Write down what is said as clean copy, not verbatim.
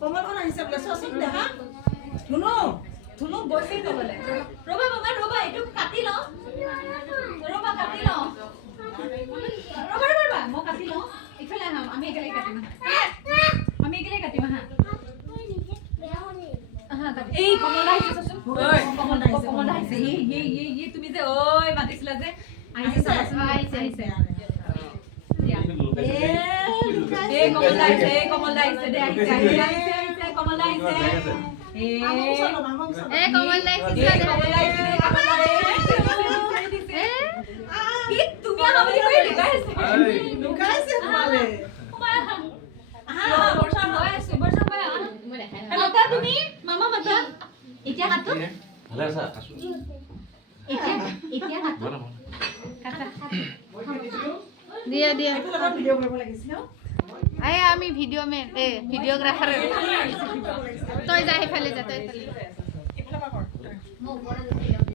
কমলখন আহিছে বোলে চচিক দেখা ধুনু ধুনু গৈছে কবলে ৰবা মামা ৰবা এইটো কাটি লওঁ ৰবা কাটি লওঁ ৰবা ৰবা মই কাটি লওঁ ইফালে আহাম আমি একেলগে কাটিম হা এই কমল আহিছে চোন কমল আহিছে এই তুমি যে ওই মাতিছিলা যে আহিছে চাবাচোন আহিছে এই কমল আহিছে দে আহিছে কমল আহিছে কমল কি তুমি আহা বুলি কৈ লুকাইছে তোমালে বৰ্ষা হৈ আছে বৰ্ষা হৈ আহা মাতা তুমি মামা মাতা এতিয়া কাটো ভালে আছা এতিয়া কাটো কাটা দিয়া ভিডিঅ' কৰিব লাগিছিল আয়ে আমি ভিডিঅ' মেন ভিডিঅ'গ্ৰাফাৰ তই যা সেইফালে যা তই